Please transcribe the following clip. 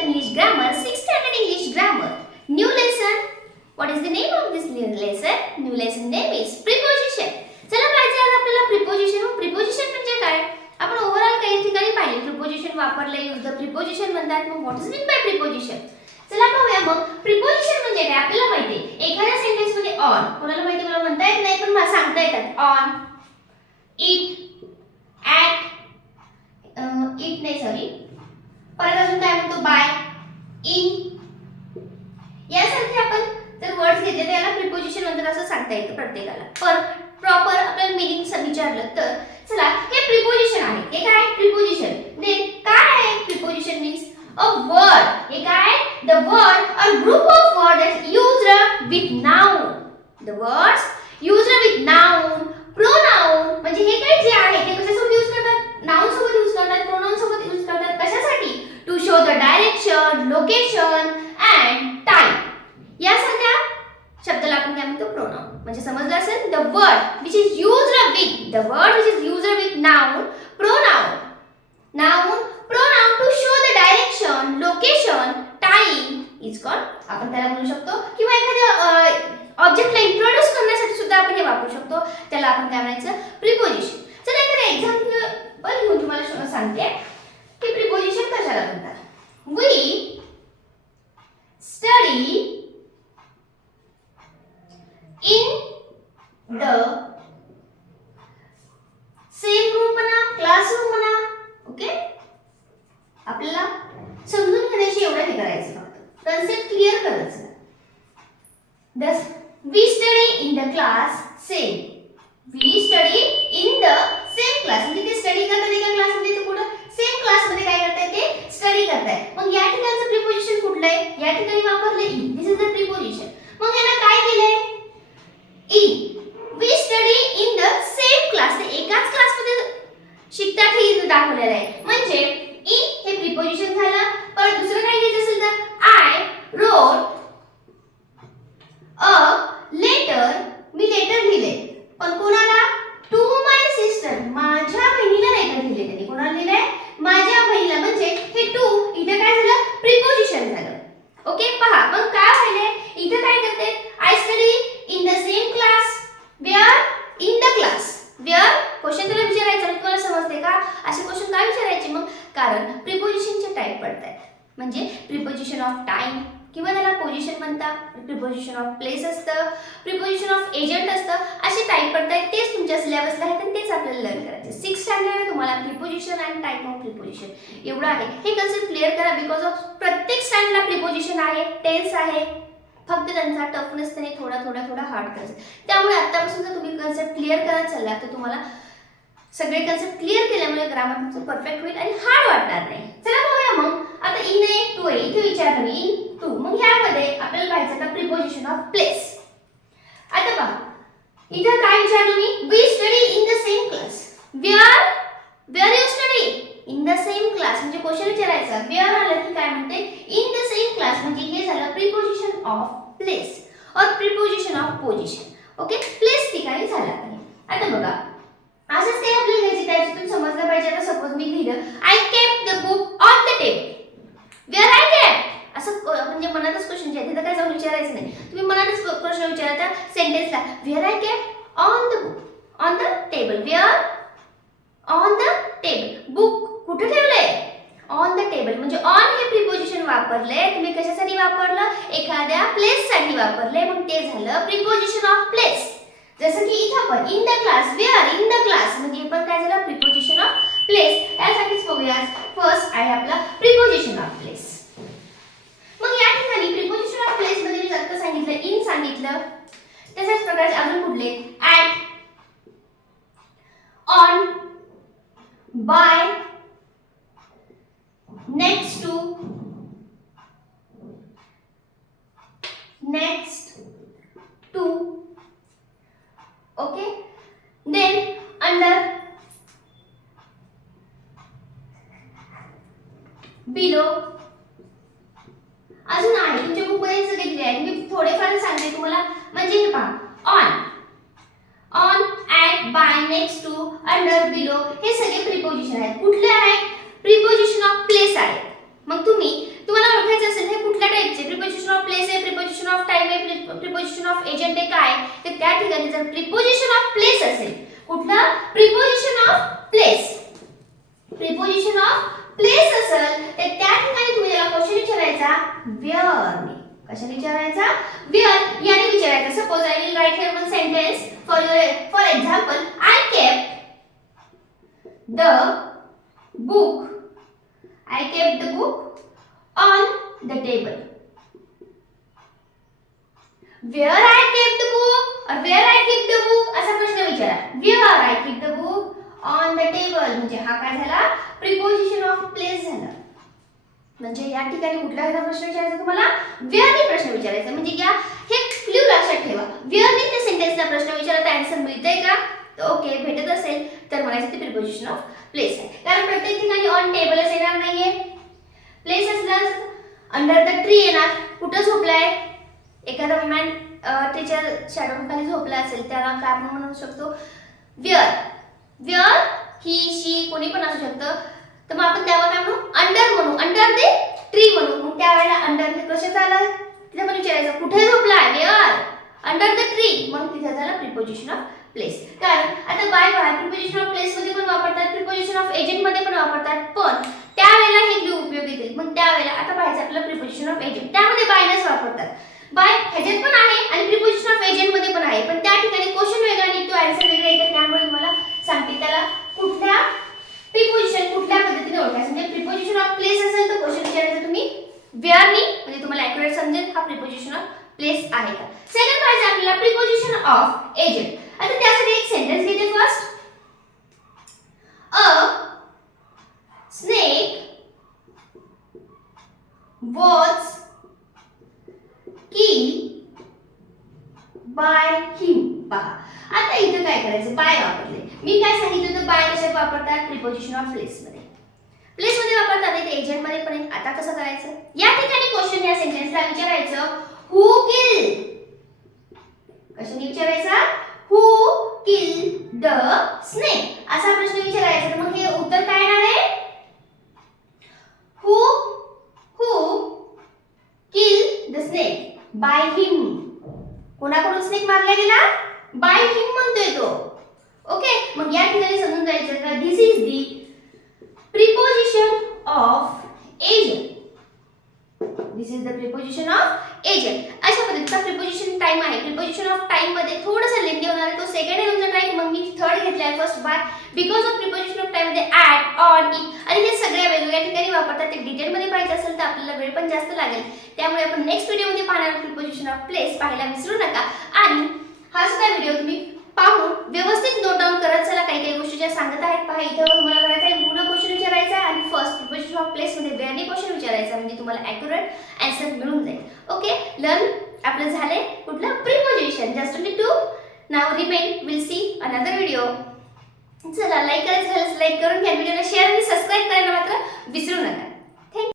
English grammar, 6th standard English grammar. New lesson. What is the name of this new lesson? New lesson name is preposition. चला पाहायचं आज आपल्याला preposition. Preposition म्हणजे काय? आपण overall काही ठिकाणी पाहिले preposition वापरले, यूज द preposition म्हणतात. मग what is meant by preposition? चला पाहूया मग preposition म्हणजे काय आपल्याला माहिती आहे. एखाद्या सेंटेन्स मध्ये on कोणाला माहिती मला म्हणता येत नाही पण मला सांगता येतात. On, it, at, it नाही सॉरी. परत अजून काय म्हणतो बाय, इन यासारखे आपण जर वर्ड्स घेतले तर याला प्रिपोजिशन म्हणतात असं सांगता येतं प्रत्येकाला. पण प्रॉपर आपल्याला मीनिंग विचारलं तर चला हे प्रिपोजिशन आहे. हे काय प्रिपोजिशन? देन काय आहे प्रिपोजिशन मीन्स अ वर्ड. हे काय द वर्ड और group of word that used with noun. The words used with noun, pronoun म्हणजे हे काय जे आहे ते कशासोबत यूज करतात? नाउन सोबत यूज करतात, प्रोनाउन सोबत यूज करतात. कशासाठी? To show the direction, location and time. यासारख्या शब्दाला आपण काय म्हणतो? प्रोनाउन. म्हणजे समजलं असेल the word which is used with the word which is used with noun, pronoun. Noun, pronoun to show the direction, location, time is called. आपण त्याला म्हणू शकतो किंवा एखाद्या ऑब्जेक्टला इंट्रोड्यूस करण्यासाठी सुद्धा आपण हे वापरू शकतो. त्याला आपण काय म्हणायचं? प्रिपोजिशन. चला एखादं एक्झाम्पल घेऊन तुम्हाला सांगते की प्रिपोजिशन कशाला म्हणतात. We study in the same room म्हणा, क्लासरूम म्हणा. ओके, आपल्याला समजून घेण्याची एवढं हे करायचं, फक्त कन्सेप्ट क्लिअर करायचं. Thus, we study in the class same. We study in the same class. म्हणजे ते स्टडी करतात एका क्लासमध्ये तर कुठं सेम क्लासमध्ये काय करताय ते स्टडी करताय. मग या ठिकाणचं प्रिपोजिशन कुठलं आहे? या ठिकाणी वापरले in. This is the preposition. मग याला काय केलंय? In. We study in the same class. ते एकाच क्लासमध्ये शिकतात हे इथे दाखवलेलं आहे. म्हणजे इन हे प्रिपोजिशन झालं. पण दुसरं काय घ्यायचं असेल तर I wrote a letter. मी लेटर लिहिले. पण कोणाला? To my sister. माझ्या बहिणीला लेटर लिहिले त्यांनी. कोणाला लिहिलंय? माझ्या बहिणीला. म्हणजे हे टू इथे काय झालं? प्रिपोजिशन झालं. ओके, पहा मग काय व्हायलंय इथे काय करते? I study in the same class. Where? In the class. Where? Question तुला विचारायचं तुम्हाला समजते का? असे क्वेश्चन काय विचारायचे मग? कारण प्रिपोजिशनचे टाइप पडतात. म्हणजे प्रिपोजिशन ऑफ टाइम किंवा त्याला पोझिशन म्हणतात, प्रिपोजिशन ऑफ प्लेस असतं, प्रिपोजिशन ऑफ एजंट असतं. असे टाइप पडतात. तेच तुमच्या सिलेबसला आहे आणि तेच आपल्याला लर्न करायचे. 6th स्टँडर्ड तुम्हाला preposition and type of preposition एवढं आहे. हे कन्सेप्ट क्लिअर करा बिकॉज ऑफ प्रत्येक स्टँडर्डला प्रिपोजिशन आहे, टेन्स आहे. फक्त त्यांचा टफनेस त्याने थोडा हार्ड करायचं. त्यामुळे आतापासून जर तुम्ही कन्सेप्ट क्लिअर करत चालला तर तुम्हाला सगळे कन्सेप्ट क्लिअर केल्यामुळे ग्रामर तुमचं परफेक्ट होईल आणि हार्ड वाटणार नाही. चला बघूया मग. आता इन आहे, टू आहे. इथे विचारलं मी इन टू. मग ह्यामध्ये आपल्याला पाहायचं आता प्रिपोजिशन ऑफ प्लेस. आता पहा इथे काय विचारलं मी? We study in the same class. Where you study? In the same class. म्हणजे क्वेश्चन विचारायचा. वेअर आलं की काय म्हणते? In the same class. म्हणजे हे झालं प्रिपोजिशन ऑफ प्लेस और preposition of position. Okay, place ठिकाणी झाला. आता बघा असंच ते आपल्याला घ्यायचे. त्याच्यातून समजलं पाहिजे. आता सपोज मी लिहिलं I kept the book on the table. Wear I kept असं म्हणजे मनातच क्वेश्चन आहे. तिथं काय जाऊन विचारायचं नाही. तुम्ही मनातच प्रश्न विचारायचा सेंटेन्सला. Where I kept on the book on the table. Where? On the table. Book कुठे ठेवलंय? On the table. म्हणजे ऑन हे प्रिपोजिशन वापरले. तुम्ही कशासाठी वापरलं? एखाद्या प्लेस साठी वापरले. मग ते झालं प्रिपोजिशन ऑफ प्लेस. जसं की इथं पण in the class. Where? In the class. म्हणजे पण काय झालं? Preposition of place. यासाठीच बघूया. फर्स्ट आहे आपला प्रिपोजिशन ऑफ प्लेस. मग या ठिकाणी प्रिपोजिशन ऑफ प्लेस मध्ये मी आता सांगितलं इन सांगितलं. तशाच प्रकारचे अजून कुठले? At, on, by, next to, next to. Okay, then under, below. अजून आहे तुमच्या बुक मध्ये सगळे दिले आहेत. मी थोडेफार सांगते तुम्हाला. म्हणजे हे पहा on, at, by, next to, under, below हे सगळे प्रिपोजिशन आहेत. कुठले आहेत? प्रिपोजिशन ऑफ प्लेस आहे. मग तुम्हाला प्लेस आहे, प्रिपोजिशन ऑफ टाइम आहे, प्रिपोजिशन ऑफ एजंट आहे काय, तर त्या ठिकाणी जर प्रिपोजिशन ऑफ प्लेस असेल, कुठला preposition of place, preposition of place असेल तर त्या ठिकाणी तुम्ही याला क्वेश्चन विचारायचा वेअर ने. कशाने विचारायचा? वेअर याने विचारायचा. Suppose I will write here one sentence for example, I kept the book, I kept the book on the table. Where I kept the book or where I kept the book असा प्रश्न विचारा. Where I kept the book on the table म्हणजे हा काय झाला? Preposition of place झाला. म्हणजे या ठिकाणी कुठला एखादा प्रश्न विचारायचा तुम्हाला where ने प्रश्न विचारायचा. म्हणजे या हे क्लू लक्षात ठेवा. where ने त्या सेंटेन्सला प्रश्न विचारता आन्सर मिळतंय का? तर ओके भेटत असेल तर म्हणायचं ते प्रिपोजिशन ऑफ प्लेस आहे. कारण प्रत्येक ठिकाणी ऑन टेबलच येणार नाहीये. प्लेस असल्यास अंडर द ट्री येणार. कुठं झोपलाय? एखादा मॅन त्याच्या शॅडो खाली झोपला असेल त्याला काय आपण म्हणू शकतो? वेअर. वेअर ही शी कोणी पण असू शकतं. तर मग आपण त्यावर काय म्हणू? अंडर म्हणू. अंडर द ट्री म्हणू. मग त्यावेळेला अंडर हे कसं झालं? तिथे पण विचारायचं कुठे झोपलाय? Where under the tree. मग तिथे झालं प्रिपोजिशन ऑफ प्लेस. कारण आता by by preposition of place मध्ये पण वापरतात, प्रिपोजिशन ऑफ एजंट मध्ये पण वापरतात, पण त्यावेळेला हे क्लू उपयोगी येतील. मग त्यावेळेला आता पाहायचं आपलं प्रिपोजिशन ऑफ एजंट, त्यामध्ये बायनेच वापरतात. बाय ह्याच्यात पण आहे आणि प्रिपोजिशन ऑफ एजंट मध्ये पण आहे, पण त्या ठिकाणी क्वेश्चन वेगळा आणि तो आन्सर वेगळा येतो. त्यामुळे तुम्हाला सांगते त्याला कुठल्या प्रिपोजिशन कुठल्या पद्धतीने ओळखायचं. म्हणजे प्रिपोजिशन ऑफ प्लेस असेल तर क्वेश्चन विचारायचं तुम्ही वेअर नी, म्हणजे तुम्हाला ॲक्युरेट समजेल हा प्रिपोजिशन ऑफ प्लेस आहे का. सेकंड पाहिजे आपल्याला प्रिपोजिशन ऑफ एजंट. आता त्यासाठी एक सेंटेन्स घेते first. A snake was killed by him. पहा आता इथं काय करायचं? बाय वापरले. मी काय सांगितलं होतं? बाय कशात वापरतात? प्रिपोजिशन ऑफ प्लेस मध्ये. प्लेस मध्ये वापरतात आणि ते एजंट मध्ये पण आहे. आता कसं करायचं? या ठिकाणी क्वेश्चन या सेंटेन्सला विचारायचं हु किल्ड. कशाने विचारायचा? हु किल्ड द स्नेक असा प्रश्न विचारायचा. तर मग हे उत्तर काय येणार आहे? Who killed the snake by him. कोणाकडून स्नेक मारला गेला? बाय हिम म्हणतोय तो. ओके, मग या ठिकाणी समजून जायचं का this is the preposition of agent. This is the preposition of agent. अशा पद्धतीचा प्रिपोजिशन टाइम आहे. प्रिपोजिशन ऑफ टाइम मध्ये थोडंसं लेंदी होणार आहे. तो सेकंड आहे तुमचा टाइम. मग मी थर्ड घेतलाय first by because of preposition of time मध्ये ऍट, ऑन, इन आणि हे सगळ्या वेगवेगळ्या ठिकाणी वापरतात. ते डिटेल मध्ये पाहायचं असेल तर आपल्याला वेळ पण जास्त लागेल. त्यामुळे आपण नेक्स्ट व्हिडिओ मध्ये पाहणार प्रिपोजिशन ऑफ प्लेस पाहायला विसरू नका. आणि हा सुद्धा व्हिडिओ तुम्ही पाहून व्यवस्थित नोट डाऊन करत चला. काही काही गोष्टी ज्या सांगत आहेत पहा. इथं तुम्हाला करायचं आहे पूर्ण क्वेश्चन विचारायचा आहे आणि फर्स्ट प्रिपोजिशन ऑफ प्लेस मध्ये वेअरने क्वेश्चन विचारायचा म्हणजे तुम्हाला ॲक्युरेट आन्सर मिळून जाईल. ओके, लर्न आपलं झालंय कुठलं? Preposition. Just only 2 now remain. Will see another video. चला लाईक करायचं झालं लाईक करून घ्या. व्हिडिओला शेअर आणि सबस्क्राईब करायला मात्र विसरू नका.